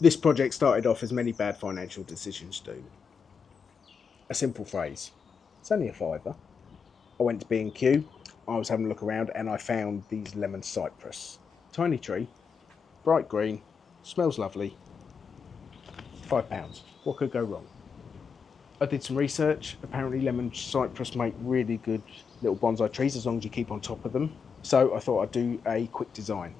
This project started off as many bad financial decisions do. A simple phrase. It's only a fiver. I went to B&Q, I was having a look around and I found these Lemon Cypress. Tiny tree, bright green, smells lovely. £5. What could go wrong? I did some research. Apparently Lemon Cypress make really good little bonsai trees as long as you keep on top of them. So I thought I'd do a quick design.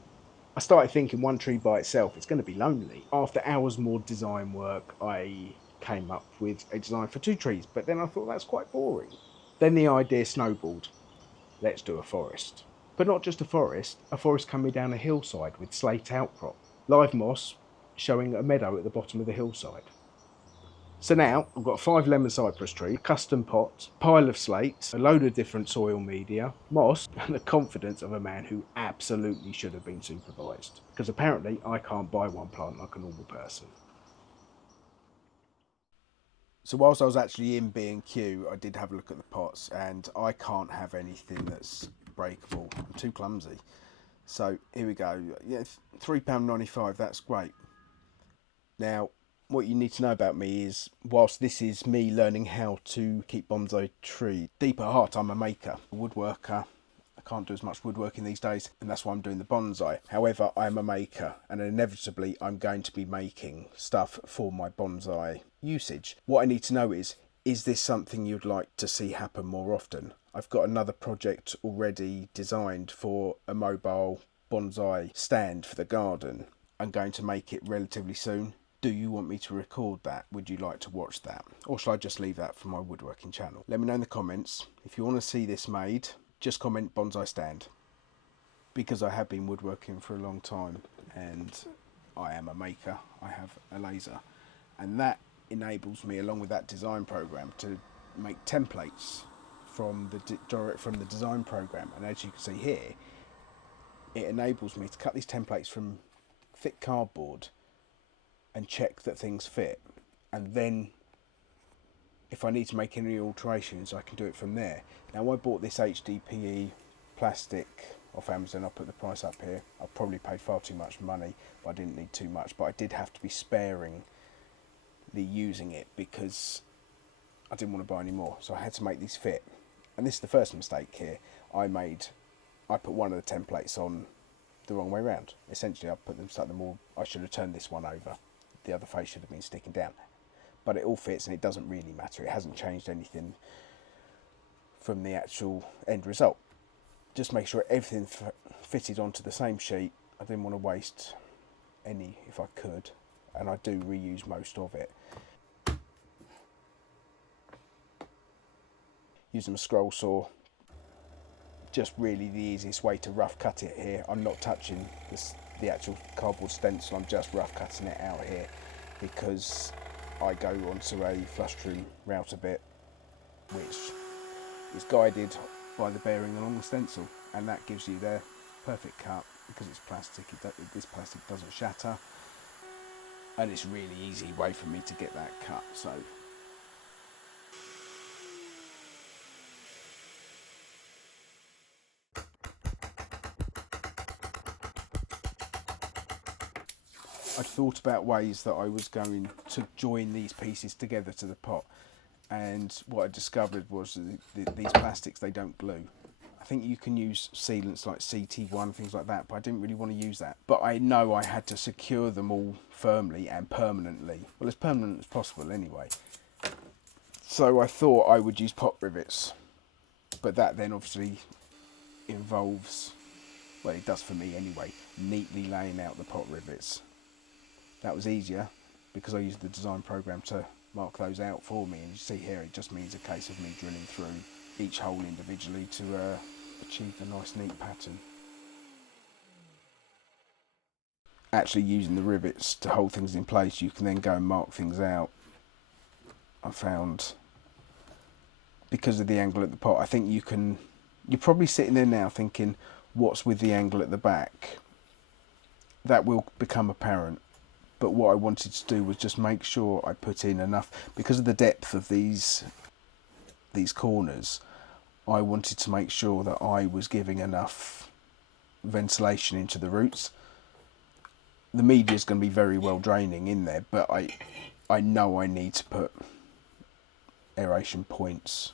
I started thinking one tree by itself, it's going to be lonely. After hours more design work, I came up with a design for 2 trees, but then I thought that's quite boring. Then the idea snowballed. Let's do a forest. But not just a forest coming down a hillside with slate outcrop, live moss showing a meadow at the bottom of the hillside. So now I've got 5 lemon cypress trees, a custom pot, pile of slates, a load of different soil media, moss, and the confidence of a man who absolutely should have been supervised. Because apparently I can't buy one plant like a normal person. So whilst I was actually in B&Q, I did have a look at the pots, and I can't have anything that's breakable. I'm too clumsy. So here we go. Yeah, £3.95, that's great. Now, what you need to know about me is, whilst this is me learning how to keep bonsai tree, deep at heart I'm a maker, a woodworker. I can't do as much woodworking these days, and that's why I'm doing the bonsai. However, I'm a maker, and inevitably I'm going to be making stuff for my bonsai usage. What I need to know is this something you'd like to see happen more often? I've got another project already designed for a mobile bonsai stand for the garden. I'm going to make it relatively soon. Do you want me to record that? Would you like to watch that? Or shall I just leave that for my woodworking channel? Let me know in the comments. If you want to see this made, just comment bonsai stand. Because I have been woodworking for a long time and I am a maker, I have a laser. And that enables me, along with that design program, to make templates from the design program. And as you can see here, it enables me to cut these templates from thick cardboard and check that things fit, and then if I need to make any alterations I can do it from there. Now I bought this HDPE plastic off Amazon. I'll put the price up here. I probably paid far too much money, but I didn't need too much, but I did have to be sparingly using it because I didn't want to buy any more, so I had to make these fit. And this is the first mistake here. I put one of the templates on the wrong way around. Essentially I stuck them all. I should have turned this one over. The other face should have been sticking down, but it all fits and it doesn't really matter. It hasn't changed anything from the actual end result. Just make sure everything fitted onto the same sheet. I didn't want to waste any if I could, and I do reuse most of it. Using a scroll saw, just really the easiest way to rough cut it here. I'm not touching the actual cardboard stencil, I'm just rough cutting it out here because I go onto a flush trim router bit which is guided by the bearing along the stencil, and that gives you the perfect cut. Because it's plastic, this plastic doesn't shatter, and it's a really easy way for me to get that cut. So I thought about ways that I was going to join these pieces together to the pot, and what I discovered was that these plastics, they don't glue. I think you can use sealants like CT1, things like that, but I didn't really want to use that. But I know I had to secure them all firmly and permanently. Well, as permanent as possible anyway. So I thought I would use pot rivets, but that then obviously involves, well, it does for me anyway, neatly laying out the pot rivets. That was easier because I used the design program to mark those out for me, and you see here it just means a case of me drilling through each hole individually to achieve a nice neat pattern. Actually using the rivets to hold things in place, you can then go and mark things out. I found, because of the angle at the pot, I think you're probably sitting there now thinking, what's with the angle at the back? That will become apparent. But what I wanted to do was just make sure I put in enough, because of the depth of these corners, I wanted to make sure that I was giving enough ventilation into the roots. the media is going to be very well draining in there, but I know I need to put aeration points,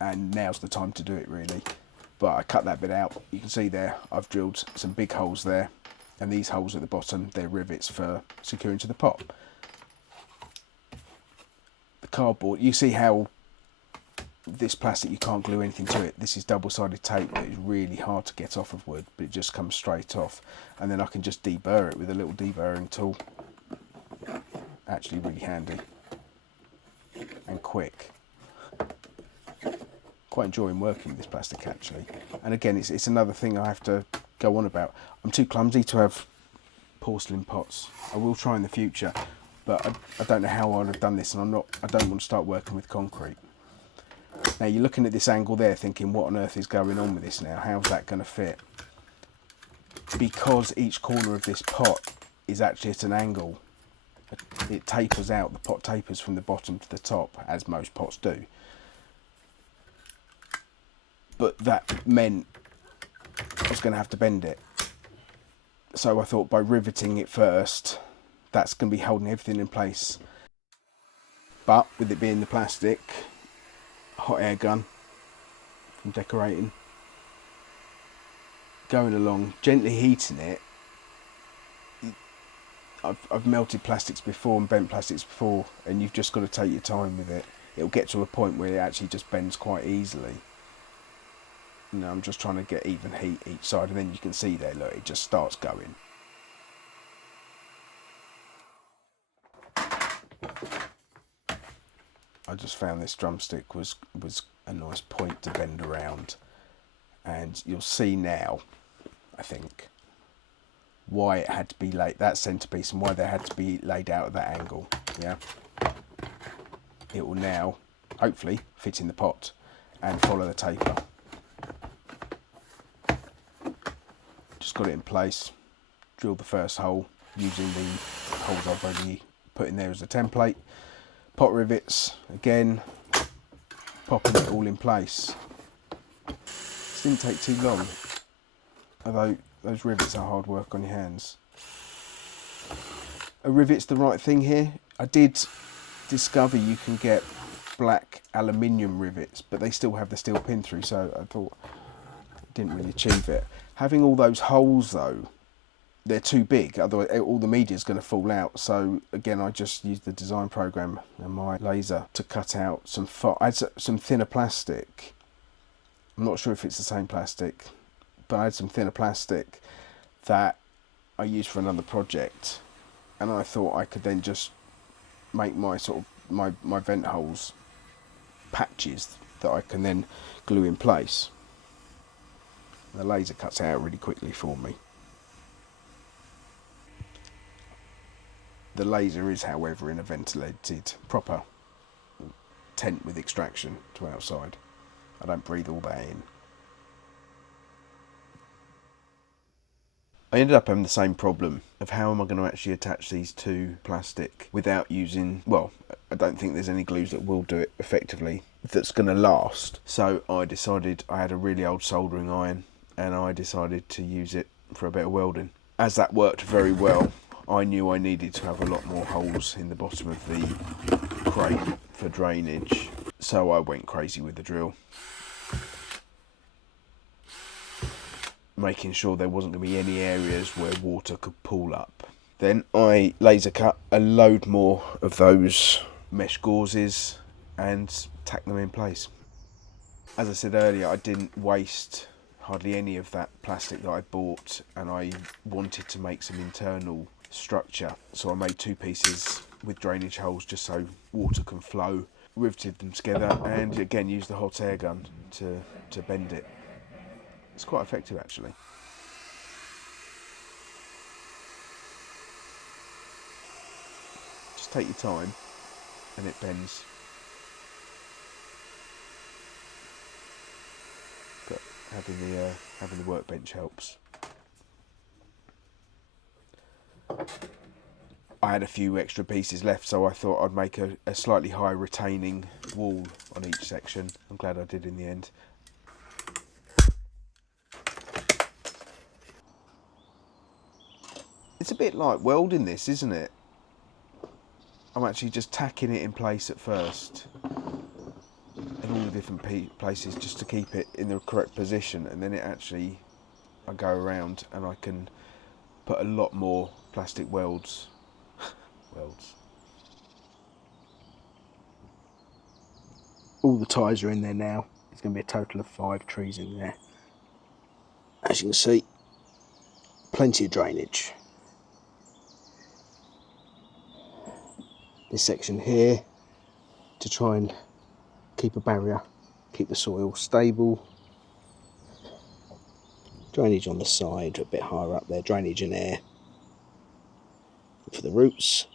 and now's the time to do it really. But I cut that bit out. You can see there I've drilled some big holes there, and these holes at the bottom, they're rivets for securing to the pot. The cardboard, you see how this plastic, you can't glue anything to it. This is double-sided tape that is really hard to get off of wood, but it just comes straight off, and then I can just deburr it with a little deburring tool. Actually really handy and quick. Quite enjoying working with this plastic actually. And again, it's another thing I have to go on about. I'm too clumsy to have porcelain pots. I will try in the future, but I don't know how I'd have done this, and I don't want to start working with concrete. Now you're looking at this angle there thinking, what on earth is going on with this now? How's that going to fit? Because each corner of this pot is actually at an angle, it tapers out, the pot tapers from the bottom to the top, as most pots do. But that meant I was going to have to bend it. So I thought by riveting it first, that's going to be holding everything in place. But with it being the plastic, hot air gun from decorating, going along, gently heating it. I've melted plastics before and bent plastics before, and you've just got to take your time with it. It'll get to a point where it actually just bends quite easily. Now I'm just trying to get even heat each side, and then you can see there, look, it just starts going. I just found this drumstick was a nice point to bend around, and you'll see now, I think, why it had to be laid, that centerpiece, and why they had to be laid out at that angle. Yeah, it will now hopefully fit in the pot and follow the taper. Just got it in place, drilled the first hole using the holes I've already put in there as a template. Pot rivets, again, popping it all in place. This didn't take too long, although those rivets are hard work on your hands. A rivet's the right thing here. I did discover you can get black aluminium rivets, but they still have the steel pin through, so I thought it didn't really achieve it. Having all those holes though, they're too big, otherwise all the media is going to fall out. So again, I just used the design program and my laser to cut out I had some thinner plastic. I'm not sure if it's the same plastic, but I had some thinner plastic that I used for another project, and I thought I could then just make my sort of my vent holes patches that I can then glue in place. The laser cuts out really quickly for me. The laser is, however, in a ventilated proper tent with extraction to outside. I don't breathe all that in. I ended up having the same problem of how am I going to actually attach these to plastic without using, well, I don't think there's any glues that will do it effectively that's going to last. So I decided, I had a really old soldering iron, and I decided to use it for a bit of welding. As that worked very well, I knew I needed to have a lot more holes in the bottom of the crate for drainage, so I went crazy with the drill, making sure there wasn't going to be any areas where water could pool up. Then I laser cut a load more of those mesh gauzes and tacked them in place. As I said earlier, I didn't waste hardly any of that plastic that I bought, and I wanted to make some internal structure, so I made two pieces with drainage holes just so water can flow, riveted them together, and again used the hot air gun to bend it. It's quite effective actually. Just take your time and it bends. But having the workbench helps. I had a few extra pieces left, so I thought I'd make a slightly high retaining wall on each section. I'm glad I did in the end. It's a bit like welding this, isn't it? I'm actually just tacking it in place at first in all the different places just to keep it in the correct position, and then I go around and I can put a lot more plastic welds. All the ties are in there now. There's going to be a total of 5 trees in there. As you can see, plenty of drainage. This section here to try and keep a barrier, keep the soil stable. Drainage on the side, a bit higher up there, drainage and air for the roots.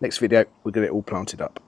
Next video, we'll get it all planted up.